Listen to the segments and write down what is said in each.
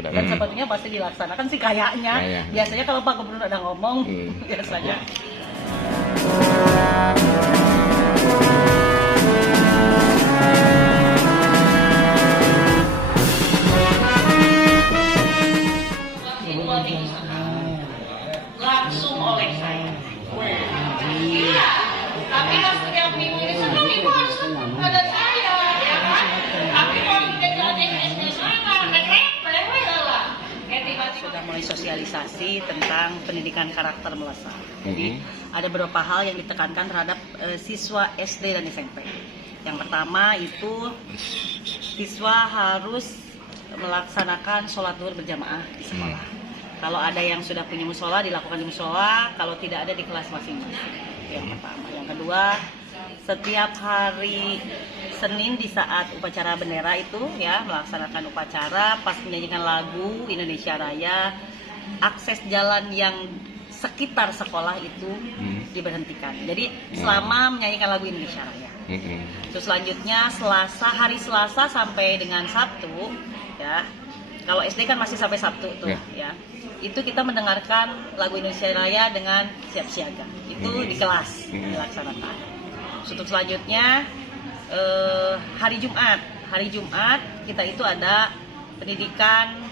Dan sepertinya pasti dilaksanakan sih kayaknya. Biasanya kalau Pak Gubernur ada ngomong, biasanya. Langsung oleh saya. Iya, tapi setiap minggu ini setiap minggu harus ada saya, ya kan? Tapi kalau kita jalan SD sana, lah. Sudah mulai sosialisasi tentang pendidikan karakter melesat. Jadi ada beberapa hal yang ditekankan terhadap siswa SD dan SMP. Yang pertama itu siswa harus melaksanakan sholat zuhur berjamaah di sekolah. Kalau ada yang sudah punya musola, dilakukan di musola. Kalau tidak ada, di kelas masing-masing. Yang pertama. Yang kedua, setiap hari Senin di saat upacara bendera itu ya, melaksanakan upacara pas menyanyikan lagu Indonesia Raya, akses jalan yang sekitar sekolah itu diberhentikan. Jadi selama menyanyikan lagu Indonesia Raya. Terus selanjutnya hari Selasa sampai dengan Sabtu ya. Kalau SD kan masih sampai Sabtu tuh ya. Itu kita mendengarkan lagu Indonesia Raya dengan siap siaga. Itu di kelas dilaksanakan. Untuk selanjutnya hari Jumat. Hari Jumat kita itu ada pendidikan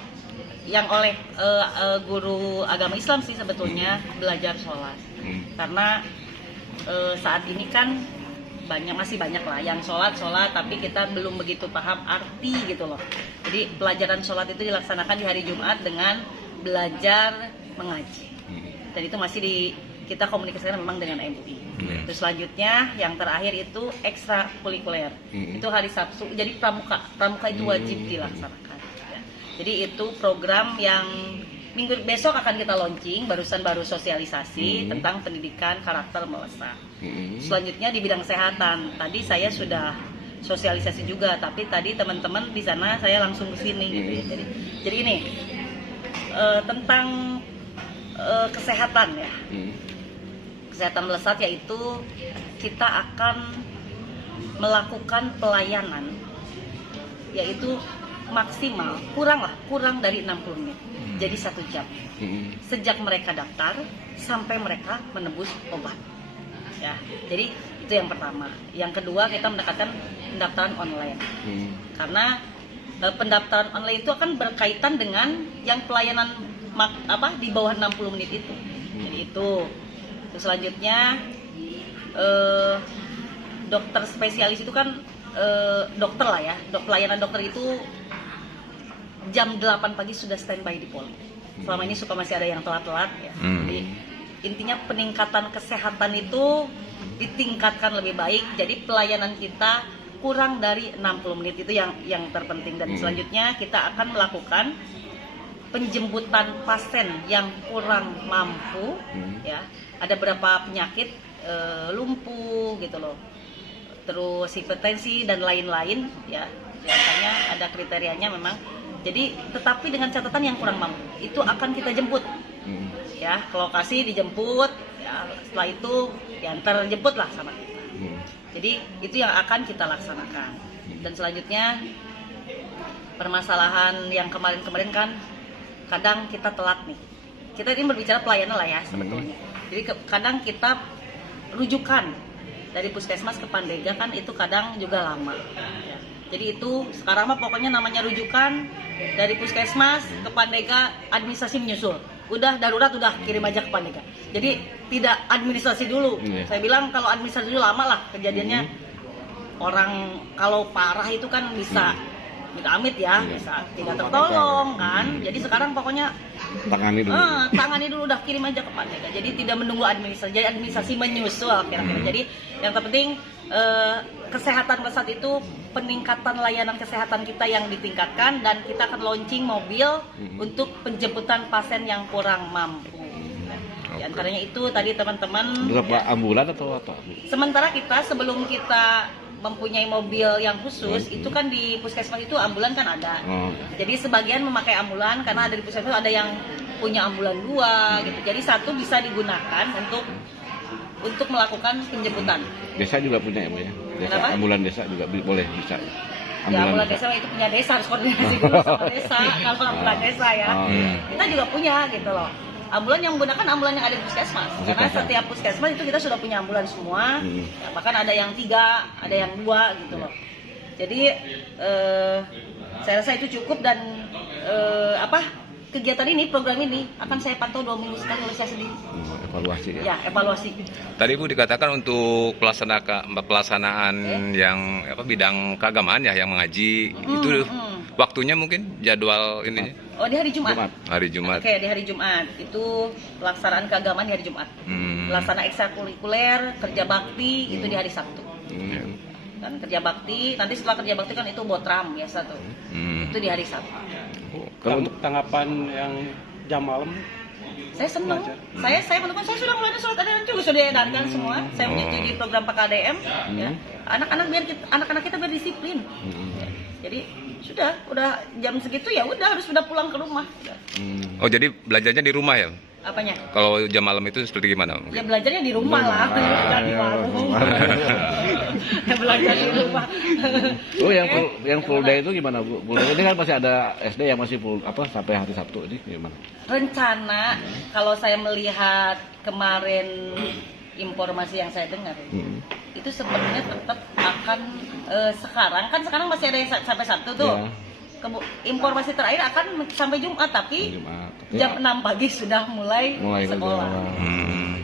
yang oleh guru agama Islam sih sebetulnya, belajar sholat. Karena saat ini kan masih banyak lah yang sholat tapi kita belum begitu paham arti gitu loh. Jadi pelajaran sholat itu dilaksanakan di hari Jumat dengan belajar mengaji. Dan itu masih kita komunikasikan memang dengan MUI. Terus selanjutnya yang terakhir itu ekstrakurikuler. Itu hari Sabtu. Jadi pramuka itu wajib dilaksanakan. Ya. Jadi itu program yang minggu besok akan kita launching, baru sosialisasi tentang pendidikan karakter melesat. Selanjutnya di bidang kesehatan. Tadi saya sudah sosialisasi juga, tapi tadi teman-teman di sana saya langsung ke sini gitu ya. Jadi ini tentang kesehatan ya. Kesehatan melesat yaitu kita akan melakukan pelayanan yaitu maksimal kurang dari 60 menit. Jadi 1 jam. Sejak mereka daftar sampai mereka menebus obat. Ya, jadi itu yang pertama. Yang kedua kita menekankan pendaftaran online. Karena pendaftaran online itu akan berkaitan dengan yang pelayanan di bawah 60 menit itu. Jadi itu. Terus selanjutnya dokter spesialis itu kan dokter lah ya. Pelayanan dokter itu jam 8 pagi sudah standby di Polri. Selama ini masih ada yang telat-telat ya. Jadi intinya peningkatan kesehatan itu ditingkatkan lebih baik. Jadi pelayanan kita kurang dari 60 menit itu yang terpenting. Dan selanjutnya kita akan melakukan penjemputan pasien yang kurang mampu ya. Ada beberapa penyakit lumpuh gitu loh. Terus hipertensi dan lain-lain ya. Biasanya ada kriterianya memang. Jadi tetapi dengan catatan yang kurang mampu itu akan kita jemput ya, ke lokasi dijemput ya, setelah itu diantar jemput lah sama kita. Jadi itu yang akan kita laksanakan. Dan selanjutnya permasalahan yang kemarin kan kadang kita telat nih. Kita ini berbicara pelayanan lah ya sebetulnya. Jadi kadang kita rujukan dari puskesmas ke Pandega kan itu kadang juga lama. Jadi itu sekarang mah pokoknya namanya rujukan dari puskesmas ke Pandega, administrasi menyusul. Udah darurat udah kirim aja ke Pandega. Jadi tidak administrasi dulu. Saya bilang kalau administrasi dulu lama lah kejadiannya. Orang kalau parah itu kan bisa amit ya, bisa tidak tertolong kan. Jadi sekarang pokoknya tangani dulu udah kirim aja ke Pandega. Jadi tidak menunggu administrasi. Jadi administrasi menyusul kira-kira. Jadi yang terpenting kesehatan melesat itu peningkatan layanan kesehatan kita yang ditingkatkan dan kita akan launching mobil untuk penjemputan pasien yang kurang mampu. Di antaranya itu tadi teman-teman. Berapa ambulan atau apa? Sementara kita sebelum kita mempunyai mobil yang khusus itu kan di puskesmas itu ambulan kan ada. Jadi sebagian memakai ambulan karena ada di puskesmas ada yang punya ambulan 2 gitu. Jadi 1 bisa digunakan untuk melakukan penjemputan. Desa juga punya ya, Bu ya? Desa, ambulan desa juga boleh bisa. Ya ambulan desa itu punya desa, harus koordinasi dulu sama desa. Kalau ambulan desa ya, kita juga punya gitu loh. Ambulan yang menggunakan ambulan yang ada di puskesmas. Karena setiap puskesmas itu kita sudah punya ambulan semua. Bahkan ada yang 3, ada yang 2 gitu loh. Jadi saya rasa itu cukup dan kegiatan ini, program ini akan saya pantau 2 minggu sekali oleh saya sendiri. Evaluasi ya. Ya, evaluasi. Tadi Bu dikatakan untuk pelaksanaan yang bidang keagamaan ya, yang mengaji itu waktunya mungkin jadwal ininya. Oh, di hari Jumat. Hari Jumat. Oke, di hari Jumat. Itu pelaksanaan keagamaan di hari Jumat. Pelaksanaan ekstrakurikuler, kerja bakti itu di hari Sabtu. Kan kerja bakti, nanti setelah kerja bakti kan itu botram biasa tuh. Itu di hari Sabtu. Kalau untuk tanggapan yang jam malam, Saya senang. Saya mendukung. Saya sudah ngeluarin surat edaran juga, sudah diedarkan semua. Saya menyetujui program PKDM. Ya. Anak-anak kita biar disiplin. Jadi udah jam segitu ya udah harus sudah pulang ke rumah. Oh, jadi belajarnya di rumah ya? Apanya? Kalau jam malam itu seperti gimana? Ya belajarnya di rumah lah, jangan di warung. Ya belajar di rumah. Oh, yang full day itu gimana Bu? Full day ini kan masih ada SD yang masih full sampai hari Sabtu ini gimana? Rencana kalau saya melihat kemarin informasi yang saya dengar itu sebenarnya tetap akan sekarang masih ada yang sampai Sabtu tuh. Ya. Informasi terakhir akan sampai Jumat tapi jam 6 pagi sudah mulai sekolah.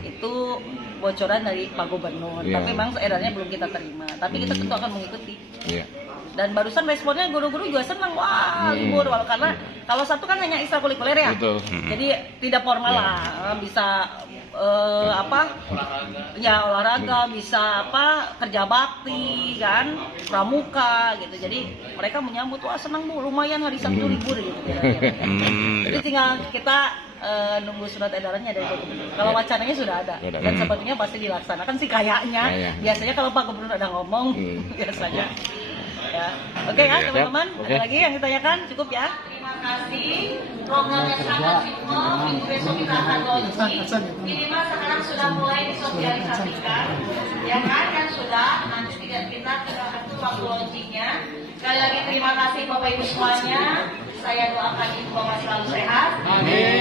Itu bocoran dari Pak Gubernur. Ya. Tapi memang edarnya belum kita terima. Tapi kita tentu akan mengikuti. Iya. Dan barusan responnya guru-guru juga senang, wah libur, karena kalau satu kan hanya ekstrakurikuler ya. Betul. Jadi tidak formal lah, bisa ya olahraga, bisa kerja bakti kan, pramuka gitu. Jadi mereka menyambut, wah senang Bu, lumayan hari Sabtu libur gitu. Jadi tinggal kita nunggu surat edarannya dari Pak Gubernur. Kalau wacananya sudah ada dan sepertinya pasti dilaksanakan sih kayaknya. Biasanya kalau Pak Gubernur ada ngomong biasanya. Ya. Oke kan teman-teman, ada lagi yang ditanyakan? Cukup ya. Terima kasih. Programnya sangat cukup. Minggu besok kita akan launching. Minimal sekarang sudah mulai disosialisasikan. Ya kan sudah. Nanti kita akan waktu launchingnya. Sekali lagi terima kasih Bapak Ibu semuanya. Saya doakan Ibu Bapak selalu sehat. amin.